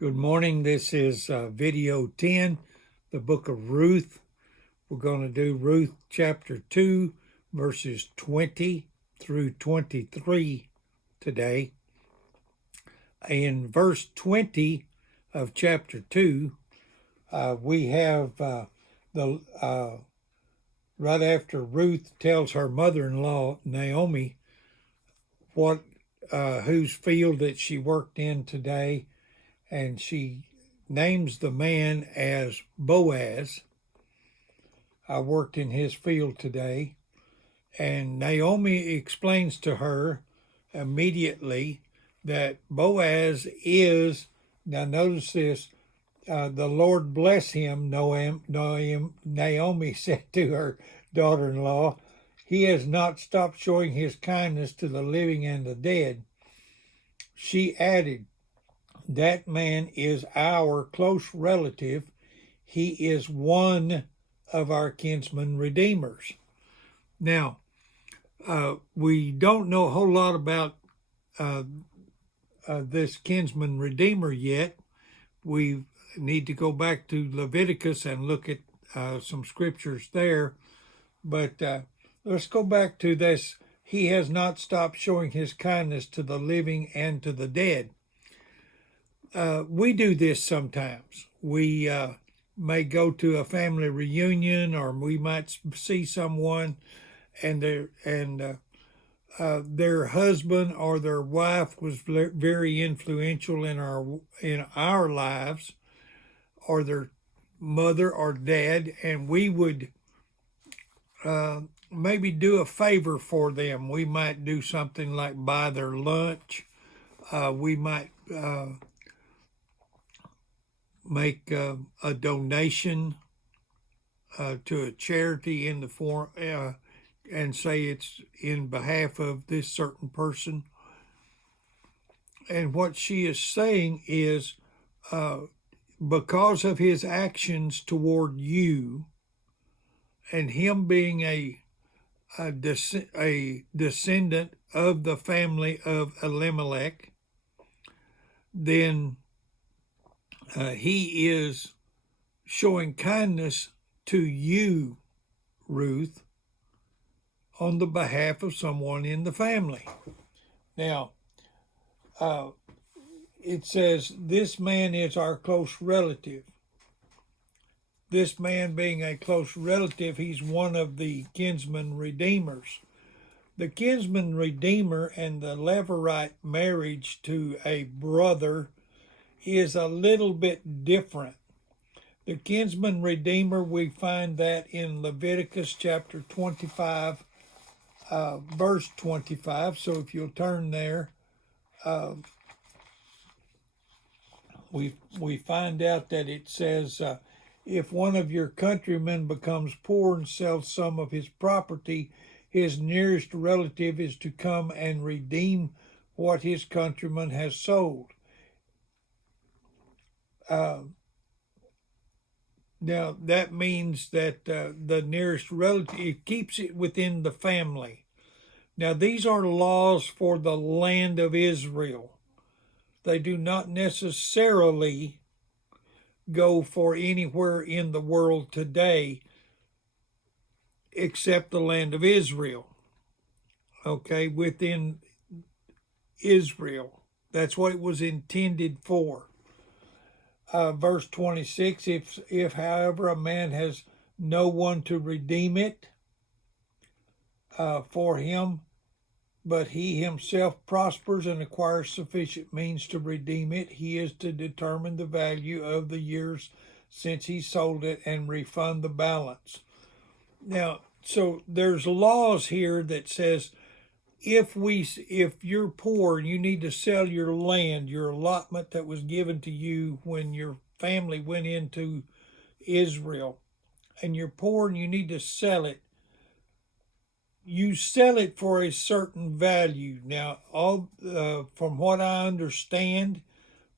Good morning. This is video 10, the book of Ruth. We're going to do Ruth chapter 2, verses 20 through 23 today. In verse 20 of chapter 2, we have right after Ruth tells her mother-in-law, Naomi, whose field that she worked in today, and she names the man as Boaz. I worked in his field today. And Naomi explains to her immediately that Boaz is, now notice this, the Lord bless him, Naomi said to her daughter-in-law, he has not stopped showing his kindness to the living and the dead. She added, that man is our close relative. He is one of our kinsman redeemers. Now, we don't know a whole lot about this kinsman redeemer yet. We need to go back to Leviticus and look at some scriptures there. But let's go back to this. He has not stopped showing his kindness to the living and to the dead. We do this sometimes. We may go to a family reunion, or we might see someone and their husband or their wife was very influential in our lives, or their mother or dad, and we would maybe do a favor for them. We might do something like buy their lunch. We might make a donation to a charity in the form and say it's in behalf of this certain person. And what she is saying is, because of his actions toward you, and him being a descendant of the family of Elimelech, then he is showing kindness to you, Ruth, on the behalf of someone in the family. Now, it says this man is our close relative. This man being a close relative, he's one of the kinsman redeemers. The kinsman redeemer and the Levirate marriage to a brother is a little bit different. The kinsman redeemer, we find that in Leviticus chapter 25, verse 25. So if you'll turn there, we find out that it says, if one of your countrymen becomes poor and sells some of his property, his nearest relative is to come and redeem what his countryman has sold. Now, that means that the nearest relative, it keeps it within the family. Now, these are laws for the land of Israel. They do not necessarily go for anywhere in the world today except the land of Israel. Okay, within Israel. That's what it was intended for. Verse 26, if however a man has no one to redeem it for him, but he himself prospers and acquires sufficient means to redeem it, he is to determine the value of the years since he sold it and refund the balance. Now, so there's laws here that says if you're poor and you need to sell your land, your allotment that was given to you when your family went into Israel, and you're poor and you need to sell it, you sell it for a certain value. Now, from what I understand,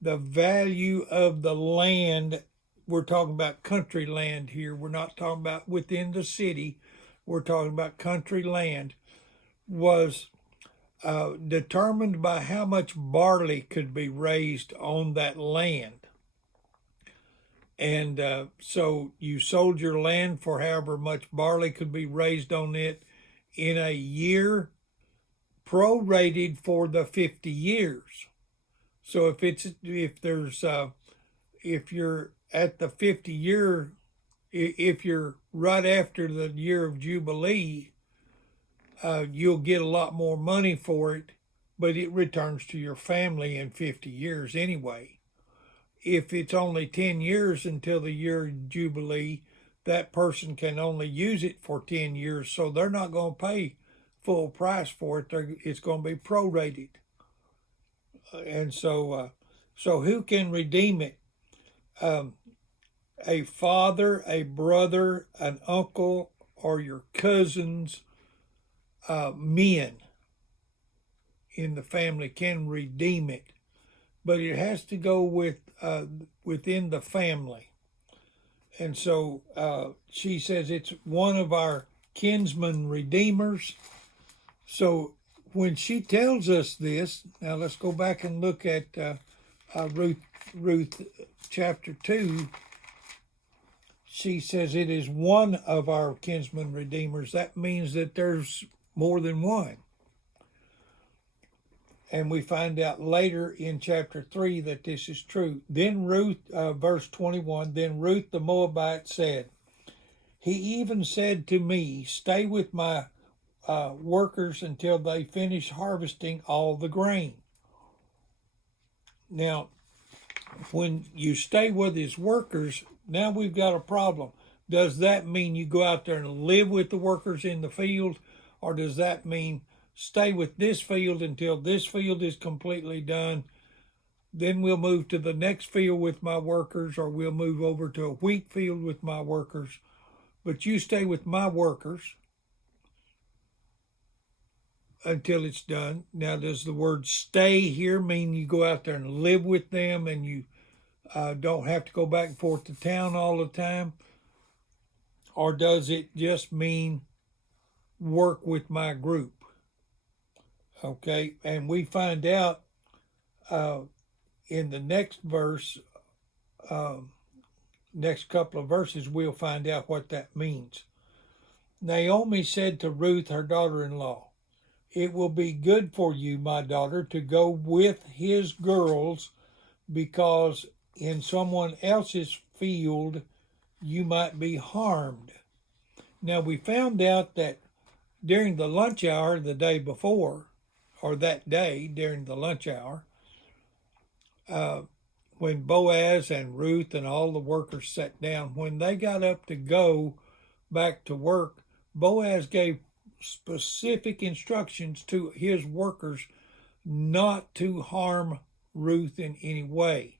the value of the land, we're talking about country land here. We're not talking about within the city. We're talking about country land, was determined by how much barley could be raised on that land. And so you sold your land for however much barley could be raised on it in a year, prorated for the 50 years. So if you're at the 50 year, if you're right after the year of Jubilee, you'll get a lot more money for it, but it returns to your family in 50 years anyway. If it's only 10 years until the year of Jubilee, that person can only use it for 10 years, so they're not going to pay full price for it. It's going to be prorated. And so who can redeem it? A father, a brother, an uncle, or your cousins, men in the family can redeem it, but it has to go within the family. And so she says it's one of our kinsman redeemers. So when she tells us this, now let's go back and look at Ruth chapter 2. She says it is one of our kinsman redeemers. That means that there's more than one. And we find out later in chapter 3 that this is true. Then Ruth, verse 21, then Ruth the Moabite said, he even said to me, stay with my workers until they finish harvesting all the grain. Now, when you stay with his workers, now we've got a problem. Does that mean you go out there and live with the workers in the field, or does that mean stay with this field until this field is completely done? Then we'll move to the next field with my workers, or we'll move over to a wheat field with my workers. But you stay with my workers until it's done. Now, does the word stay here mean you go out there and live with them and you don't have to go back and forth to town all the time? Or does it just mean work with my group? Okay, and we find out in the next verse, next couple of verses, we'll find out what that means. Naomi said to Ruth, her daughter-in-law, it will be good for you, my daughter, to go with his girls, because in someone else's field you might be harmed. Now, we found out that during the lunch hour the day before, or that day during the lunch hour, when Boaz and Ruth and all the workers sat down, when they got up to go back to work, Boaz gave specific instructions to his workers not to harm Ruth in any way.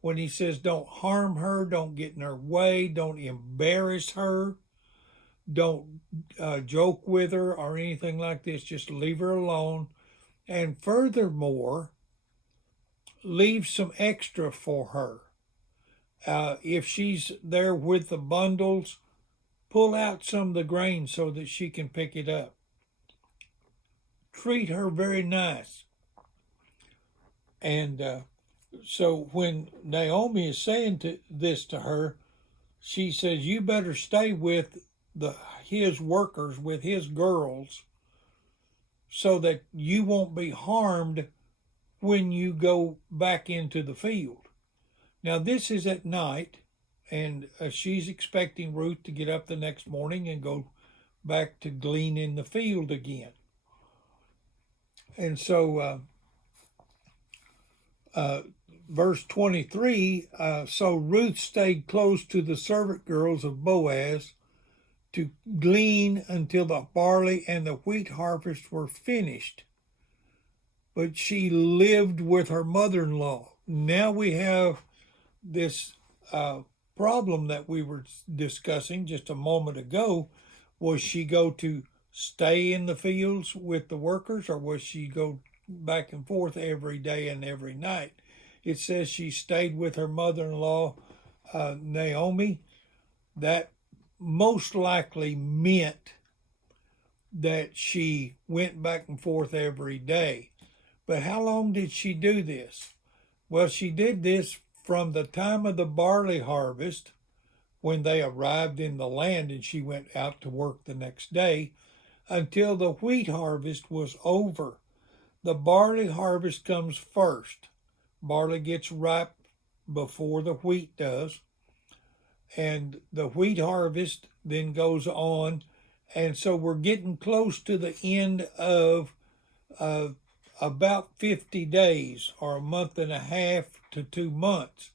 When he says don't harm her, don't get in her way, don't embarrass her, don't joke with her or anything like this, just leave her alone. And furthermore, leave some extra for her. If she's there with the bundles, pull out some of the grain so that she can pick it up. Treat her very nice. And so when Naomi is saying this to her, she says, you better stay with his workers, with his girls, so that you won't be harmed when you go back into the field. Now, this is at night, and she's expecting Ruth to get up the next morning and go back to glean in the field again. And so verse 23, so Ruth stayed close to the servant girls of Boaz to glean until the barley and the wheat harvest were finished. But she lived with her mother-in-law. Now we have this problem that we were discussing just a moment ago. Was she go to stay in the fields with the workers, or was she go back and forth every day and every night? It says she stayed with her mother-in-law, Naomi. That most likely meant that she went back and forth every day. But how long did she do this? Well, she did this from the time of the barley harvest, when they arrived in the land and she went out to work the next day, until the wheat harvest was over. The barley harvest comes first. Barley gets ripe before the wheat does. And the wheat harvest then goes on. And so we're getting close to the end of about 50 days, or a month and a half to 2 months.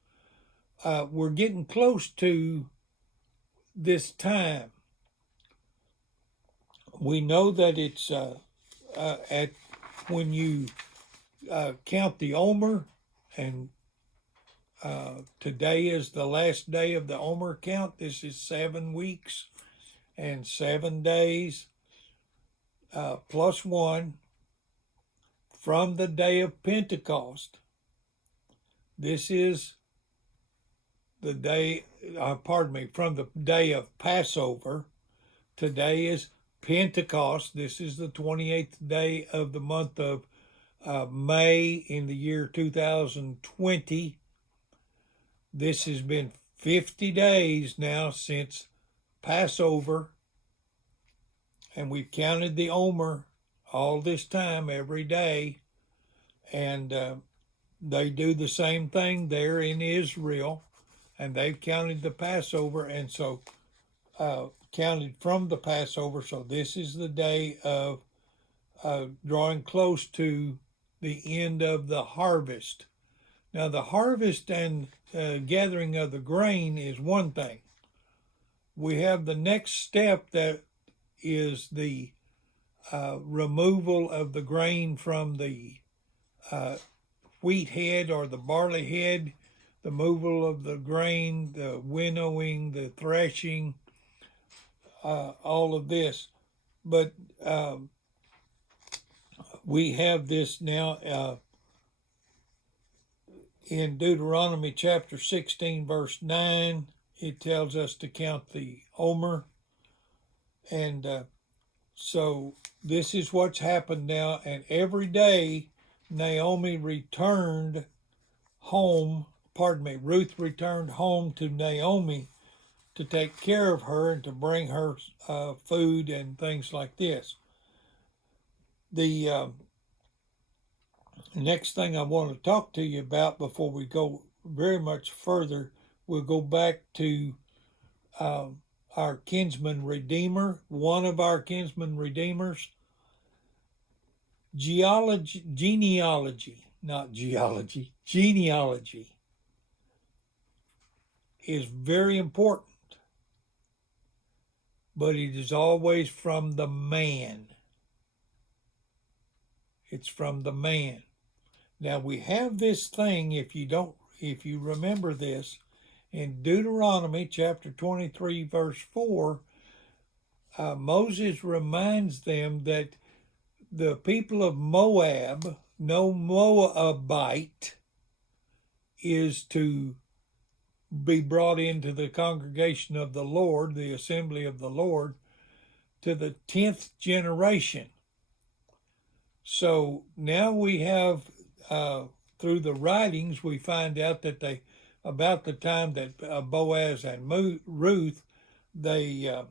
We're getting close to this time. We know that it's at when you count the Omer, and today is the last day of the Omer count. This is 7 weeks and 7 days plus 1 from the day of Pentecost. This is the day, from the day of Passover. Today is Pentecost. This is the 28th day of the month of May in the year 2020. This has been 50 days now since Passover, and we've counted the Omer all this time every day, and they do the same thing there in Israel, and they've counted the Passover, and so counted from the Passover. So this is the day of drawing close to the end of the harvest. Now, the harvest and gathering of the grain is one thing. We have the next step, that is the removal of the grain from the wheat head or the barley head, the removal of the grain, the winnowing, the threshing, all of this. But we have this now in Deuteronomy chapter 16, verse 9. It tells us to count the Omer. And so this is what's happened now. And every day Naomi returned home, Ruth returned home to Naomi to take care of her and to bring her food and things like this. The next thing I want to talk to you about before we go very much further, we'll go back to our kinsman redeemer, one of our kinsman redeemers. Genealogy is very important, but it is always from the man. It's from the man. Now we have this thing, if you remember this, in Deuteronomy chapter 23, verse 4, Moses reminds them that the people of Moab, no Moabite is to be brought into the congregation of the Lord, the assembly of the Lord, to the 10th generation. So now we have, through the writings, we find out that about the time that Boaz and Ruth, they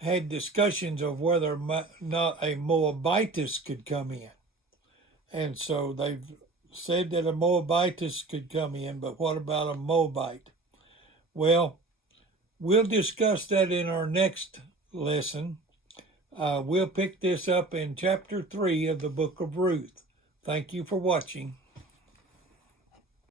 had discussions of whether or not a Moabitess could come in. And so they've said that a Moabitess could come in, but what about a Moabite? Well, we'll discuss that in our next lesson. We'll pick this up in chapter 3 of the book of Ruth. Thank you for watching.